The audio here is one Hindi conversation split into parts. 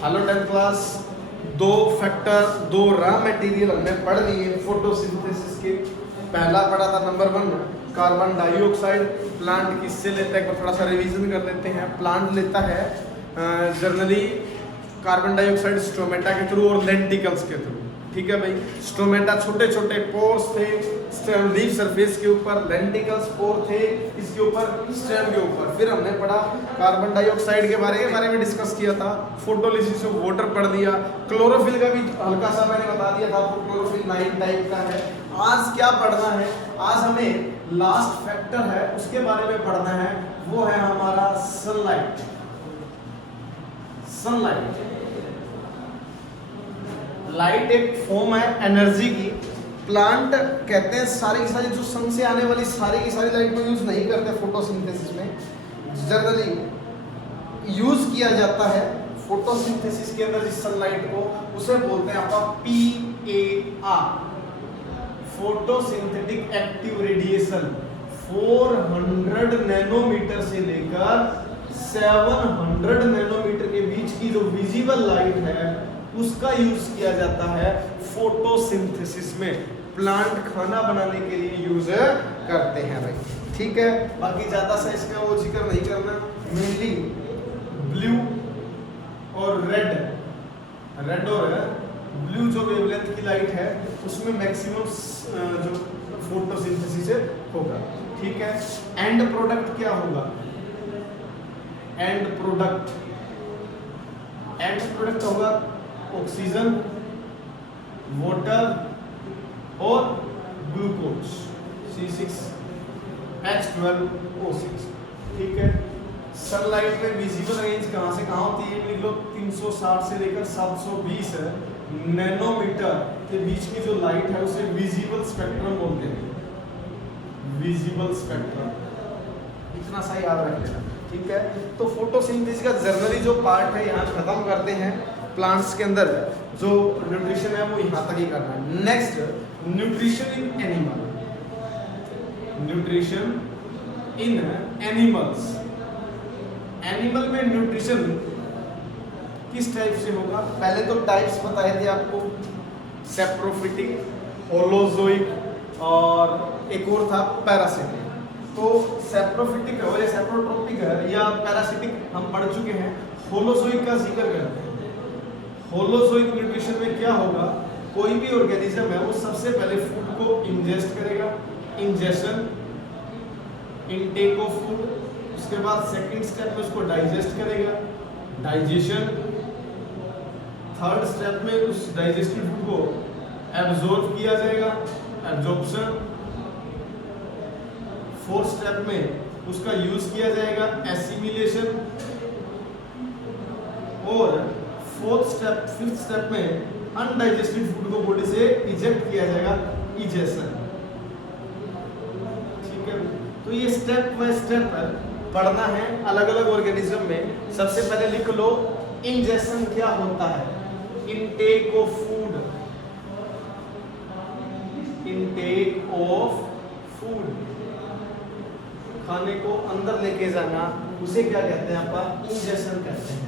Hello 10th class. दो फैक्टर, दो रॉ मटेरियल हमने पढ़ लिए फोटोसिंथेसिस के। पहला पढ़ा था नंबर 1 कार्बन डाइऑक्साइड। प्लांट किससे लेता है, थोड़ा सा रिवीजन कर लेते हैं। प्लांट लेता है जनरली कार्बन डाइऑक्साइड स्ट्रोमेटा के थ्रू और लेंटिकल्स के थ्रू। ठीक है भाई, स्ट्रोमेटा छोटे छोटे पोर्स थे लीफ सरफेस के ऊपर, लेंटिकल्स पोर थे इसके ऊपर, स्टेम के ऊपर। फिर हमने पढ़ा कार्बन डाइऑक्साइड के बारे में डिस्कस किया था, फोटोलिसिस ऑफ वाटर पढ़ दिया, क्लोरोफिल का भी हल्का सा मैंने बता दिया था, तो क्लोरोफिल 9 टाइप का है। आज क्या पढ़ना है, आज हमें लास्ट फैक्टर है उसके बारे में पढ़ना है, वो है हमारा सनलाइट। सनलाइट, लाइट एक फॉर्म है एनर्जी की। प्लांट कहते हैं सारी की सारी जो सन से आने वाली सारी की सारी लाइट को यूज नहीं करते फोटोसिंथेसिस में। जनरली यूज किया जाता है फोटोसिंथेसिस के अंदर जिस सनलाइट को, उसे बोलते हैं आपका PAR, photosynthetic active radiation. 400 nanometre से लेकर 700 नैनोमीटर के बीच की जो विजिबल लाइट है उसका यूज किया जाता है फोटोसिंथेसिस में। प्लांट खाना बनाने के लिए यूज करते हैं भाई, ठीक है। बाकी ज्यादा सा इसका वो जिक्र नहीं करना। मेनली ब्लू और रेड और ब्लू जो वेवलेंथ की लाइट है उसमें मैक्सिमम जो फोटोसिंथेसिस होगा, ठीक है। एंड प्रोडक्ट क्या होगा, एंड प्रोडक्ट होगा ऑक्सीजन, वाटर और ग्लूकोज C6H12O6, ठीक है। सनलाइट में विजिबल रेंज कहां से कहां होती है, लिख लो 360 से लेकर 720 नैनोमीटर के बीच की जो लाइट है उसे विजिबल स्पेक्ट्रम बोलते हैं। विजिबल स्पेक्ट्रम, इतना सा याद रख लेना, ठीक है। तो फोटोसिंथेसिस का जनरली जो पार्ट है यहाँ खत्म करते हैं। प्लांट्स के अंदर जो न्यूट्रिशन है वो यहाँ तक ही करना है। Next, nutrition in animal. Nutrition in animals, animal में न्यूट्रिशन किस टाइप से होगा। पहले तो टाइप्स बताए थे आपको, सेप्रोफिटिक, होलोजोइक और एक और था पैरासिटिक। तो सेप्रोफिटिक है या सेप्रोट्रोपिक है या पैरासिटिक हम पढ़ चुके हैं। होलोजोइक का जिक्र करते हैं। होलोजोइक न्यूट्रिशन में क्या होगा, कोई भी ऑर्गेनिज्म है वो सबसे पहले फूड को इंजेस्ट करेगा, इंजेशन, इनटेक ऑफ फूड। उसके बाद सेकंड स्टेप में उसको डाइजेस्ट करेगा, डाइजेशन। थर्ड स्टेप में उस डाइजेस्टेड फूड को एब्जॉर्ब किया जाएगा, एब्जॉर्प्शन। फोर्थ स्टेप में उसका यूज किया जाएगा, एसिमिलेशन। और फिफ्थ स्टेप में अनडाइजेस्टेड फूड को बॉडी से इजेक्ट किया जाएगा, इजेशन, ठीक है। तो ये स्टेप बाय स्टेप पढ़ना है अलग अलग ऑर्गेनिज्म में। सबसे पहले लिख लो इंजेशन क्या होता है, intake of food, intake of food, खाने को अंदर लेके जाना, उसे क्या कहते हैं आपका इंजेशन कहते हैं।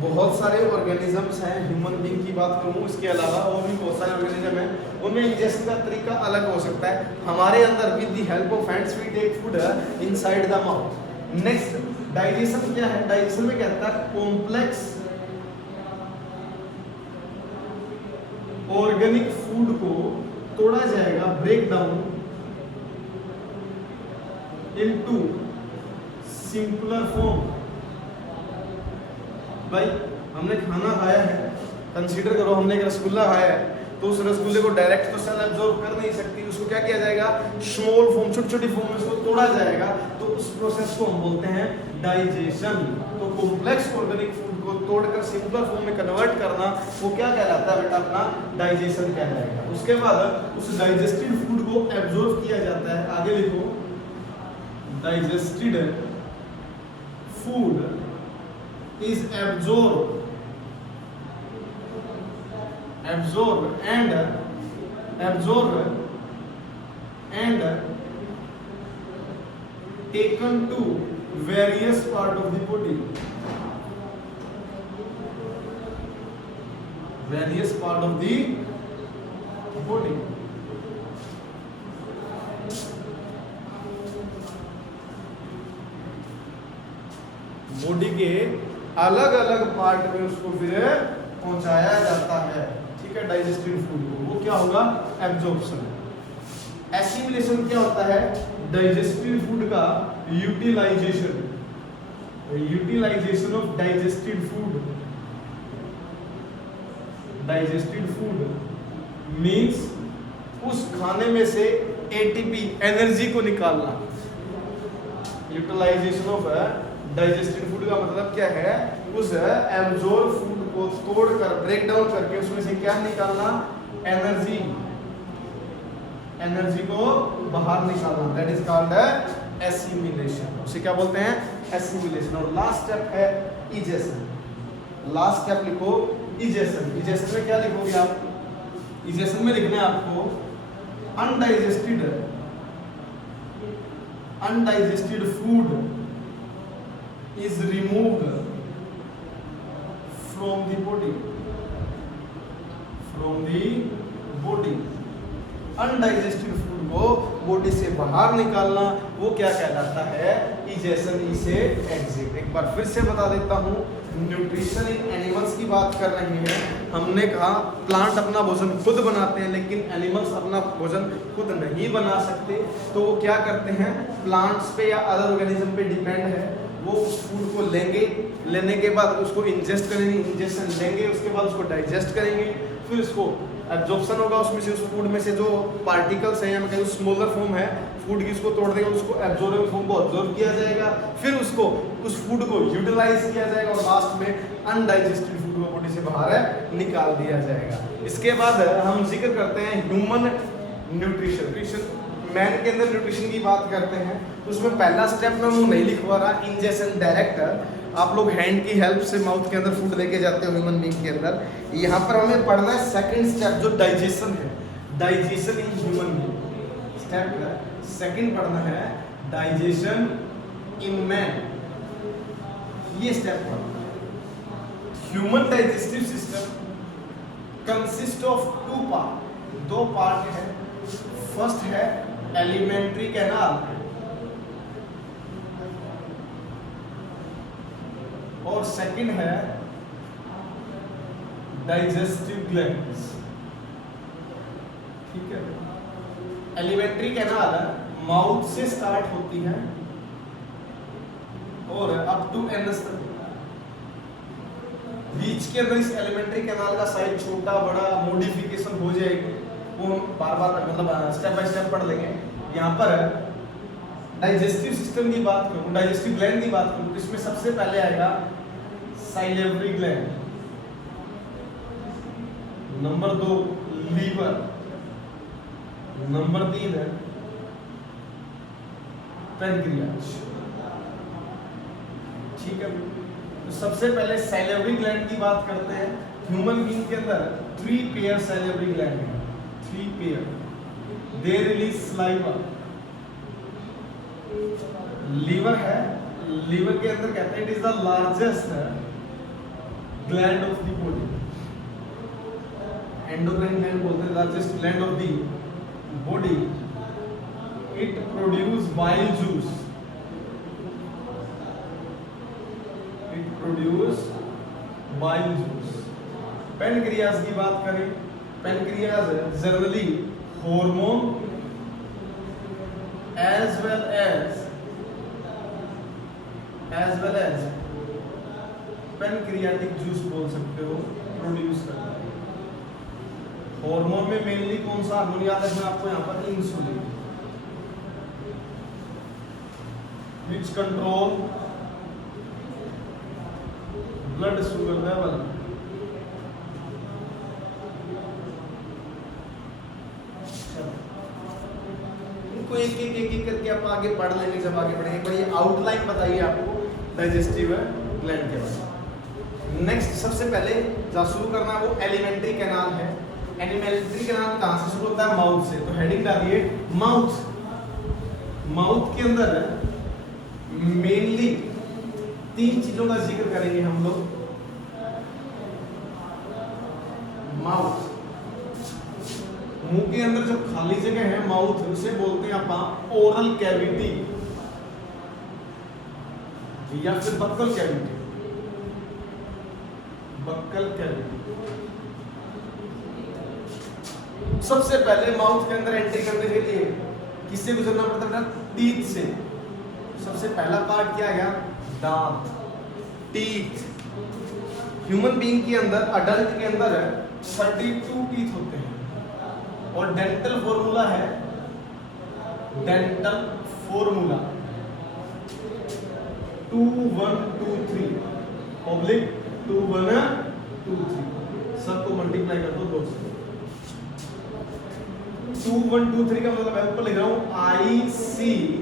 बहुत सारे ऑर्गेनिजम्स हैं, ह्यूमन बीइंग की बात करूं इसके अलावा और भी बहुत सारे ऑर्गेनिज्म हैं, उनमें इंजेक्शन का तरीका अलग हो सकता है। हमारे अंदर with the help of hands we take food inside the mouth. Next, digestion क्या है, डाइजेशन में कहता है कॉम्प्लेक्स ऑर्गेनिक फूड को तोड़ा जाएगा, break down into simpler form. भाई हमने खाना खाया है, कंसीडर करो हमने एक रसगुल्ला खाया है, तो उस रसगुल्ले को डायरेक्ट तो सेल एब्जॉर्ब कर नहीं सकती, उसको क्या किया जाएगा, स्मॉल फॉर्म, छोटी छोटी फॉर्म में उसको तोड़ा जाएगा। तो उस प्रोसेस को हम बोलते हैं डाइजेशन। तो कॉम्प्लेक्स ऑर्गेनिक फूड को तोड़कर सिंपलर फॉर्म में कन्वर्ट करना, वो क्या कहलाता है बेटा, अपना डाइजेशन कहलाएगा। उसके बाद उस डाइजेस्टेड फूड को एब्जॉर्ब किया जाता है। आगे लिखो, digested food is absorbed and taken to various part of the body. Various part of the body. Body के अलग अलग पार्ट में उसको फिर पहुंचाया जाता है, ठीक है, डाइजेस्टिव फूड को। वो क्या होगा? एब्जॉर्प्शन। एसिमिलेशन क्या होता है? डाइजेस्टिव फूड का utilisation, utilisation of digested food. Digested food means उस खाने में से एटीपी एनर्जी को निकालना। यूटिलाइजेशन ऑफ डाइजेस्टेड फूड का मतलब क्या है? उस एब्जॉर्ब फूड को तोड़कर, ब्रेक डाउन करके उसमें से क्या निकालना? एनर्जी, एनर्जी को बाहर निकालना। That is called assimilation. उसे क्या बोलते हैं? एसिमिलेशन। और लास्ट स्टेप है इजेशन। लास्ट स्टेप लिखो इजेशन। इजेशन में क्या लिखोगे आप? इजेशन में लिखना है आपको undigested food is removed from the body, from the body. Undigested food को बॉडी से बाहर निकालना, वो क्या कहलाता है? इजेशन। ई से एग्जिट। एक बार फिर से बता देता हूँ, न्यूट्रिशन इन एनिमल्स की बात कर रहे हैं। हमने कहा प्लांट अपना भोजन खुद बनाते हैं, लेकिन एनिमल्स अपना भोजन खुद नहीं बना सकते। तो वो क्या करते हैं? प्लांट्स पे या अदर ऑर्गेनिज्म पे डिपेंड है। वो उस फूड को लेंगे, लेने के बाद उसको इंजेस्ट करेंगे, इंजेक्शन लेंगे, उसके बाद उसको डाइजेस्ट करेंगे, फिर उसको एब्जॉर्प्शन होगा उसमें से, उस फूड में से जो पार्टिकल्स हैं या मैं कहूँ स्मॉलर फॉर्म है फूड की, उसको तोड़ देगा, उसको एब्जॉर्ब फॉर्म को ऑब्जॉर्व किया जाएगा, फिर उसको उस फूड को यूटिलाइज किया जाएगा और लास्ट में अनडाइजेस्टेड फूड को बॉडी से बाहर निकाल दिया जाएगा। इसके बाद हम जिक्र करते हैं ह्यूमन न्यूट्रिशन। मैन के अंदर न्यूट्रिशन की बात करते हैं तो उसमें पहला स्टेप में वो नहीं लिखवा रहा, इंजेक्शन डायरेक्ट। आप लोग हैंड की हेल्प से माउथ के अंदर फूड लेके जाते हो ह्यूमन बीइंग के अंदर। यहाँ पर हमें पढ़ना है सेकंड स्टेप जो डाइजेशन है, digestion in human being. Step second पढ़ना है डाइजेशन इन मैन, ये स्टेप पढ़ना है। Human digestive system consist of two part, दो पार्ट है। फर्स्ट है एलिमेंट्री कैनाल और सेकंड है डाइजेस्टिव ग्लैंड्स, ठीक है। एलिमेंट्री कैनाल माउथ से स्टार्ट होती है और अप टू एनस तक। बीच के अंदर इस एलिमेंट्री कैनाल का साइज छोटा बड़ा मॉडिफिकेशन हो जाएगी, वो हम बार बार मतलब स्टेप बाय स्टेप पढ़ लेंगे। यहाँ पर डाइजेस्टिव सिस्टम की बात करूँ, डाइजेस्टिव ग्लैंड की बात करूँ तो इसमें सबसे पहले आएगा साइलेवरी ग्लैंड, नंबर 2 लीवर, नंबर 3 है पैनक्रियाज, ठीक है। तो सबसे पहले सैलिवरी ग्लैंड की बात करते हैं। ह्यूमन बीइंग के अंदर 3 पेयर सैलिवरी ग्लैंड है, 3 pair. They release saliva. Liver है, लीवर के अंदर कहते हैं it is the largest gland of the body, endocrine gland बोलते हैं, largest gland of the body. It produce bile juice, it produce bile juice. Pancreas की बात करें, pancreas generally hormone as well as pancreatic juice बोल सकते हो, प्रोड्यूस करता है। हार्मोन में मेनली कौन सा हार्मोन याद रखना आपको यहाँ पर? Insulin, which control blood sugar level। इनको एक एक करके आप आगे पढ़ लेंगे जब आगे बढ़ेंगे। पर ये आउटलाइन बताइए आपको डाइजेस्टिव ग्लैंड के बारे में। नेक्स्ट सबसे पहले जहाँ शुरू करना है वो एलिमेंट्री कैनाल है। एलिमेंट्री कैनाल कहाँ से शुरू होता है? माउथ से। तो हेडिंग डालिए माउथ। माउथ के अंदर मेनली 3 चीजों का जिक्र करेंगे हम लोग। माउथ। मुंह के अंदर जो खाली जगह है माउथ, उसे बोलते हैं आप ओरल कैविटी या फिर बक्कल कैविटी। Buccal cavity. सबसे पहले माउथ के अंदर एंट्री करने के लिए किससे गुजरना पड़ता था? टीथ से। सबसे पहला पार्ट क्या गया? दांत, टीथ। ह्यूमन बीइंग के अंदर, अडल्ट के अंदर 32 टीथ होते हैं और डेंटल फॉर्मूला है, डेंटल फॉर्मूला 2 1 2 3 ऑब्लिक 2 1 2 3, सबको मल्टीप्लाई कर दो 2 से। 2 1 2 3 का मतलब मैं ऊपर लिख रहा हूं ICPM,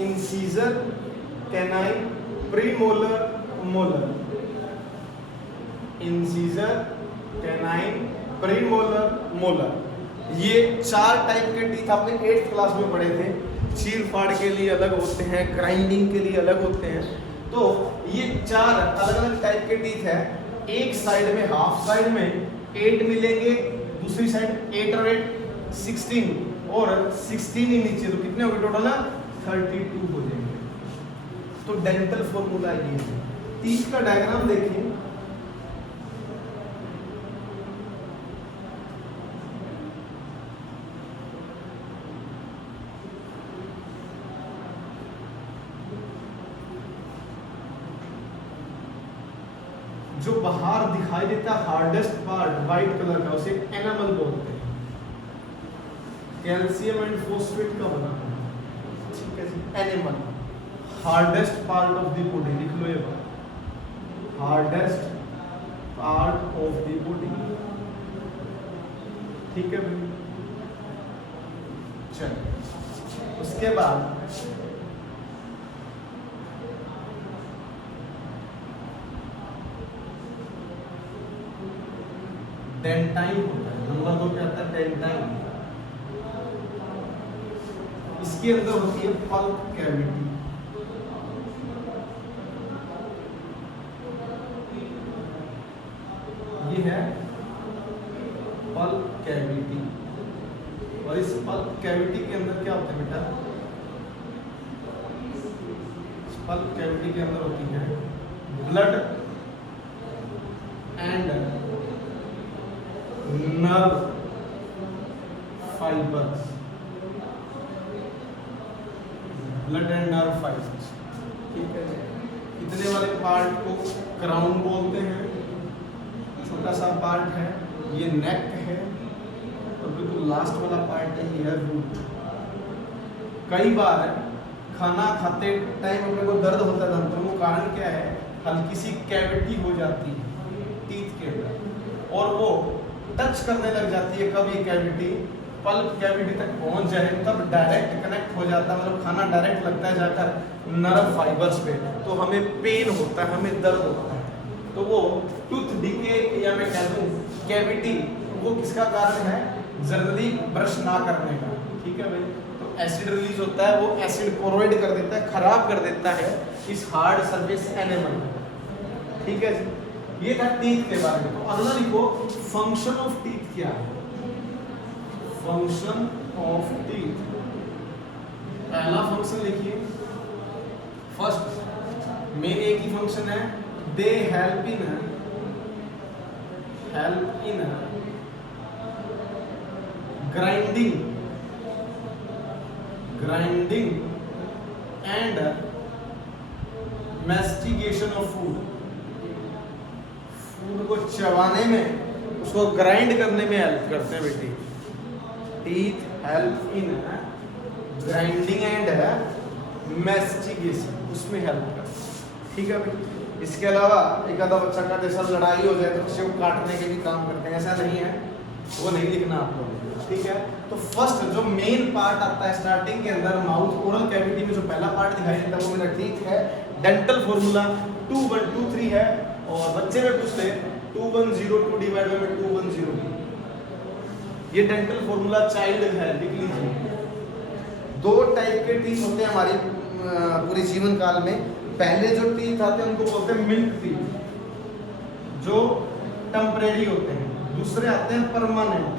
incisor, canine, premolar, molar. Incisor, canine, premolar, molar. ये 4 टाइप के टीथ आपने 8th क्लास में पढ़े थे। चीर फाड़ के लिए अलग होते हैं, ग्राइंडिंग के लिए अलग होते हैं। तो ये 4 अलग अलग टाइप के टीथ है। एक साइड में, हाफ साइड में 8 मिलेंगे, दूसरी साइड 8 और 8 16 और 16 ही नीचे, तो कितने हो गए टोटल? 32 हो जाएंगे। तो डेंटल फॉर्मूला ये है। टीथ का डायग्राम देखिए। जो बाहर दिखाई देता है हार्डेस्ट पार्ट व्हाइट कलर का, उसे एनामल बोलते हैं। कैल्शियम एंड फॉस्फेट का बना है, ठीक है जी। Animal, hardest part of the body, लिख लो ये बात, hardest part of the body, ठीक है भाई। चलो उसके बाद डेंटाइन होता है। नंबर 2 क्या आता है? डेंटाइन। इसके अंदर होती है पल्प कैविटी। ये है पल्प कैविटी और इस पल्प कैविटी के अंदर क्या होता है बेटा? इस पल्प कैविटी के अंदर होती है blood and nerve fibres, blood and nerve fibres, ठीक है। इतने वाले पार्ट को क्राउन बोलते हैं। छोटा सा पार्ट है ये नेक है और बिल्कुल लास्ट वाला पार्ट है ये है रूट। कई बार खाना खाते टाइम अपने को दर्द होता है दांतों में, कारण क्या है? हल्की सी कैविटी हो जाती है टीथ के अंदर और वो टच करने लग जाती है। कब ये कैविटी पल्प कैविटी तक पहुंच जाए तब डायरेक्ट कनेक्ट हो जाता है, मतलब खाना डायरेक्ट लगता है जाकर नर्व फाइबर्स पे, तो हमें पेन होता है, हमें दर्द होता है। तो वो टूथ डीके या मैं कह दूं कैविटी, वो किसका कारण है? जनरली ब्रश ना करने का, ठीक है भाई। तो एसिड रिलीज होता है, वो एसिड कोरोइड कर देता है, खराब कर देता है इस हार्ड सरफेस एनिमल, ठीक है जी। ये था टीथ के बारे में। तो अगला लिखो फंक्शन ऑफ टीथ क्या है? फंक्शन ऑफ टीथ, पहला फंक्शन लिखिए। फर्स्ट मेन एक ही फंक्शन है, they help in grinding and mastication of food को चबाने में, उसको ग्राइंड करने में हेल्प करते हैं बेटी। Teeth help in grinding and mastication, उसमें हेल्प करते हैं, ठीक है भाई। इसके अलावा एक आधा बच्चा का जैसा लड़ाई हो जाए तो किसी को काटने के भी काम करते हैं, ऐसा नहीं है, वो नहीं लिखना आप लोग, ठीक है। तो फर्स्ट जो मेन पार्ट आता है स्टार्टिंग के अंदर माउथ ओरल कैविटी में, जो पहला पार्ट दिखाई देता है वो मेरा टीथ है। डेंटल फॉर्मूला 2 1 2 3 है और बच्चे में पूछ ले 2102 डिवाइड बाय 2102, ये डेंटल फॉर्मूला चाइल्ड है, लिख लीजिए। 2 टाइप के टीथ होते हैं हमारे पूरे जीवन काल में। पहले जो टीथ आते हैं उनको बोलते हैं मिल्क टीथ, जो टेम्परेरी होते हैं, दूसरे आते हैं परमानेंट।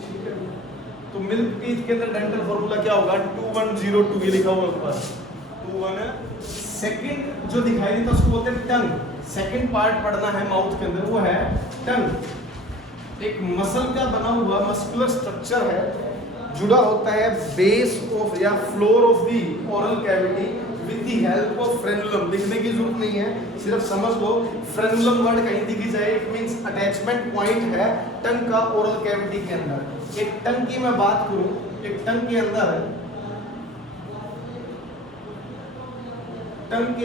ठीक है, तो मिल्क टीथ के अंदर डेंटल फॉर्मूला क्या होगा, 2102, ये लिखा हुआ ऊपर 21। सेकंड जो दिखाई देता है उसको बोलते हैं टंग। सेकंड पार्ट पढ़ना है माउथ के अंदर, वो है टंग। एक मसल का बना हुआ मस्कुलर स्ट्रक्चर है, जुड़ा होता है बेस ऑफ या floor of the oral cavity with the help of frenulum. लिखने की जरूरत नहीं है, सिर्फ समझ लो। फ्रेनुलम वर्ड कहीं दिखी जाए, इट मींस अटैचमेंट पॉइंट है टंग का ओरल कैविटी के अंदर। एक टंग की मैं बात करूं, एक टंग के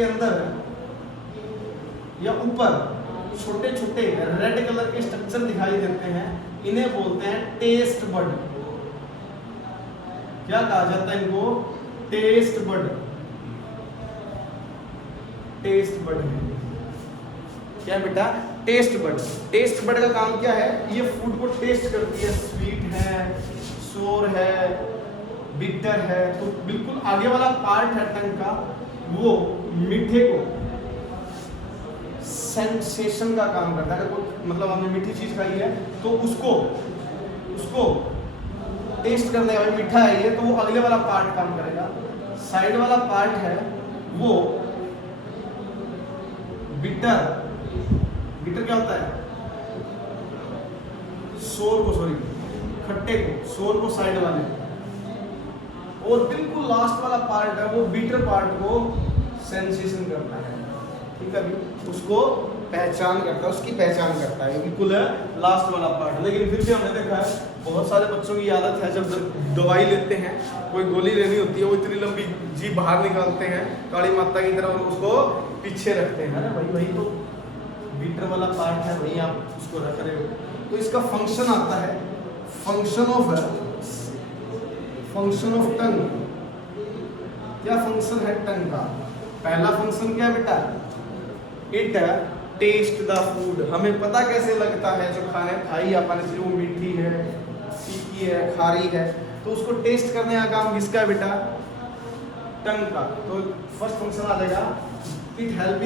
अंदर या ऊपर छोटे छोटे रेड कलर के स्ट्रक्चर दिखाई देते हैं, इन्हें बोलते हैं टेस्ट बड। क्या कहा जाता है इनको, टेस्ट बड। टेस्ट बड है क्या बेटा, टेस्ट बड। टेस्ट बड का काम क्या है, ये फूड को टेस्ट करती है, स्वीट है, सोर है, बिटर है। तो बिल्कुल आगे वाला पार्ट है टंग का, वो मीठे को सेंसेशन का काम करता है। मतलब हमने मीठी चीज खाई है तो उसको टेस्ट करने का, मीठा है ये, तो वो अगले वाला पार्ट काम करेगा। साइड वाला पार्ट है वो बिटर। बिटर क्या होता है, खट्टे को, सोर को साइड वाले। और बिल्कुल लास्ट वाला पार्ट है वो बीटर पार्ट को सेंसेशन करता है। ठीक है, उसको पहचान करता है, उसकी पहचान करता है, बिल्कुल है लास्ट वाला पार्ट। लेकिन फिर भी हमने देखा है बहुत सारे बच्चों की आदत है, जब दवाई लेते हैं, कोई गोली लेनी होती है, वो इतनी लंबी जीभ बाहर निकालते हैं काली माता की तरह, उसको पीछे रखते हैं। अरे भाई वही तो बीटर वाला पार्ट है, वही आप उसको रख रहे हो। तो इसका फंक्शन आता है, फंक्शन ऑफ टंग। क्या फंक्शन है टंग का, पहला फंक्शन क्या है बेटा, इट टेस्ट द फूड। हमें पता कैसे लगता है जो खाने खाई अपन से, वो मीठी है, फीकी है, खारी है, तो उसको टेस्ट करने का काम किसका है बेटा, टंग का। तो फर्स्ट फंक्शन आ जाएगा, it help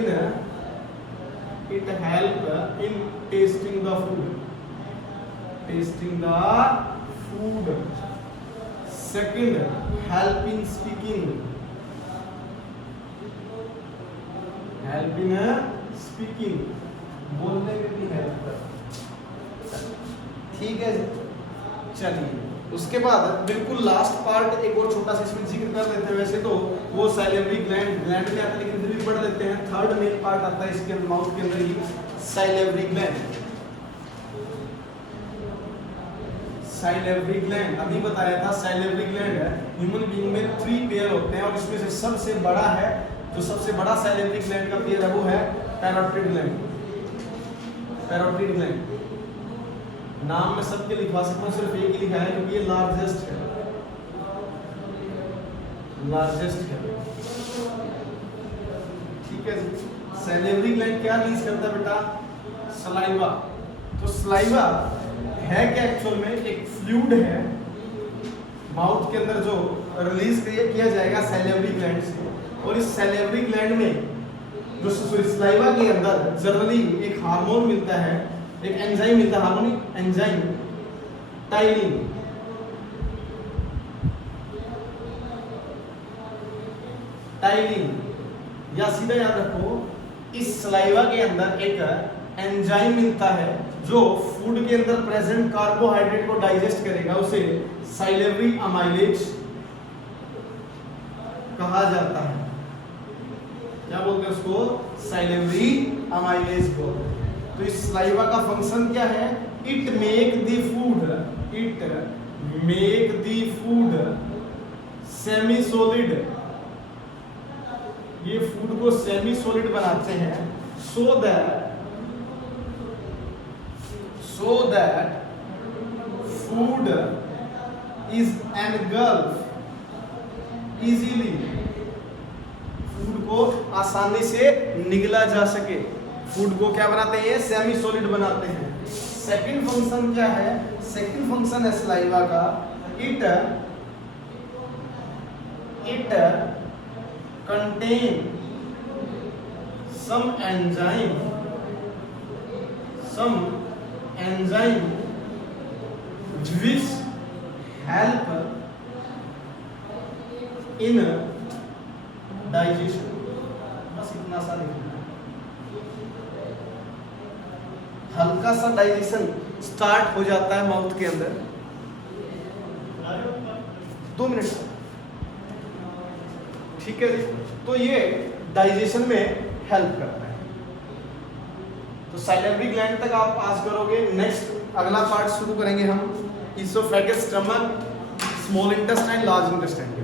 in testing the food. Second, help in speaking. बोलने में भी हेल्प कर। ठीक है, चलिए उसके बाद बिल्कुल लास्ट पार्ट एक और छोटा सा इसमें जिक्र कर लेते हैं। वैसे तो वो सैलिवरी ग्लैंड में आता है, लेकिन फिर भी पढ़ लेते हैं। थर्ड मेन पार्ट आता है इसके अंदर, माउथ के अंदर ही, सैलिवरी ग्लैंड। अभी बताया था सैलिवरी ग्लैंड है, ह्यूमन बीइंग में 3 पेयर होते हैं, और इसमें से सबसे बड़ा है, जो सबसे बड़ा सैलिवरी ग्लैंड का पेयर है वो है पैरोटिड ग्लैंड। नाम में सबके लिखवा सकता हूँ, सिर्फ एक ही लिखा है क्योंकि ये लार्जेस्ट है। ठीक है, सैलिवरी ग्लैंड क्या रिलीज करता है बेटा, सलाइवा। तो सलाइवा है क्या, एक्चुअल में एक फ्लूइड है माउथ के अंदर जो रिलीज किया जाएगा सैलिवरी ग्लैंड से। और इस सैलिवरी ग्लैंड में जो सलाइवा के अंदर जनरली एक हार्मोन मिलता है, एक एंजाइम मिलता है, हार्मोनिक एंजाइम टाइलिन, या सीधा याद रखो, इस सलाइवा के अंदर एक एंजाइम मिलता है जो फूड के अंदर प्रेजेंट कार्बोहाइड्रेट को डाइजेस्ट करेगा, उसे साइलेवरी अमाइलेज कहा जाता है। क्या बोलते हैं उसको, साइलेवरी अमाइलेज को। तो इस सलाइवा का फंक्शन क्या है, it make the food semi solid. ये फूड को सेमी सॉलिड बनाते हैं, so that food is engulf easily. Food को आसानी से निगला जा सके, फूड को क्या बनाते हैं, सेमी सॉलिड बनाते हैं। सेकंड फंक्शन क्या है, सेकंड फंक्शन है सलाइवा का, it contain some enzyme which help in digestion. बस इतना सा लिखना है। हल्का सा डाइजेशन स्टार्ट हो जाता है माउथ के अंदर। 2 मिनट, ठीक है जी। तो ये डाइजेशन में हेल्प करता है। तो सैलिवरी ग्लैंड तक आप पास करोगे। नेक्स्ट अगला पार्ट शुरू करेंगे हम oesophagus, stomach, small intestine, large intestine के।